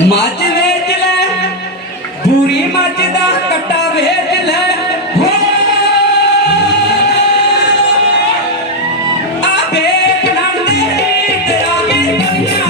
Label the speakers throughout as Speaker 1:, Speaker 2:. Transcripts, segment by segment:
Speaker 1: ਮੱਝ ਵੇਚ ਲੈ ਪੂਰੀ ਮੱਝ ਦਾ ਕੱਟਾ ਵੇਚ ਲੈ। ਆ ਬੇਕ ਨੰਦੇ ਤੇਰਾ ਵੀ ਕੰਨਿਆ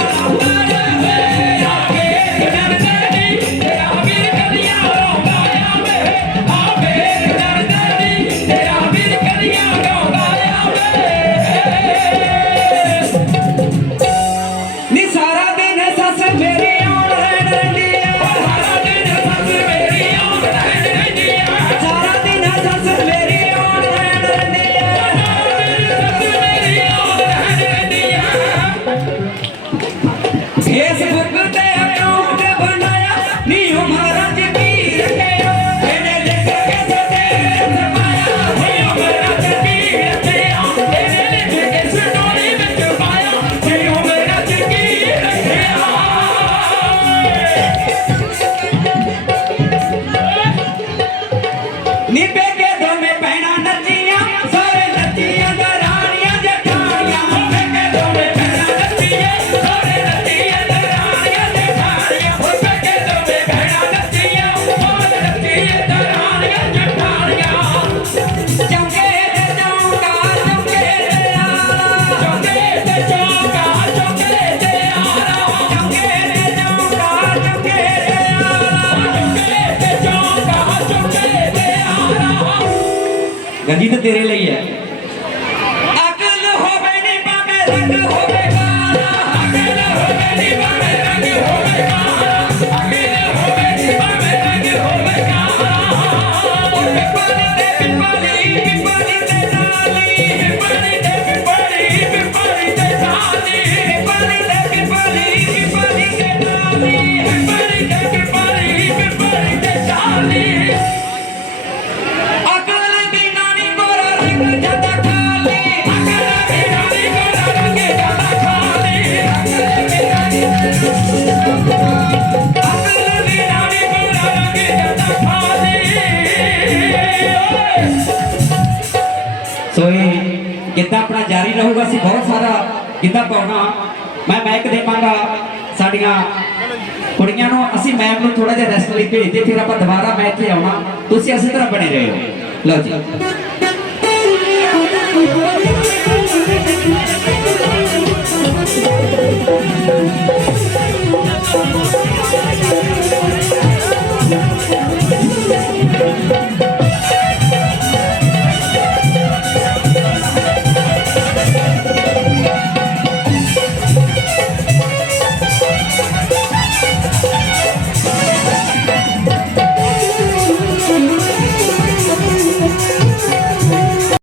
Speaker 1: give me
Speaker 2: ਗੰਜੀ ਤਾਂ ਤੇਰੇ ਲਈ ਹੈ। ਕਿੱਦਾਂ ਪਾਉਣਾ, ਮੈਂ ਮੈਕ ਦੇਵਾਂਗਾ ਸਾਡੀਆਂ ਕੁੜੀਆਂ ਨੂੰ। ਅਸੀਂ ਮੈਮ ਨੂੰ ਥੋੜਾ ਜਿਹਾ ਰੈਸਟ ਲਈ ਭੇਜਦੇ, ਫਿਰ ਆਪਾਂ ਦੁਬਾਰਾ ਮੈਚ ਤੇ ਆਉਣਾ। ਤੁਸੀਂ ਇਸੇ ਤਰ੍ਹਾਂ ਬਣੇ ਰਹੋ। ਲਓ ਜੀ।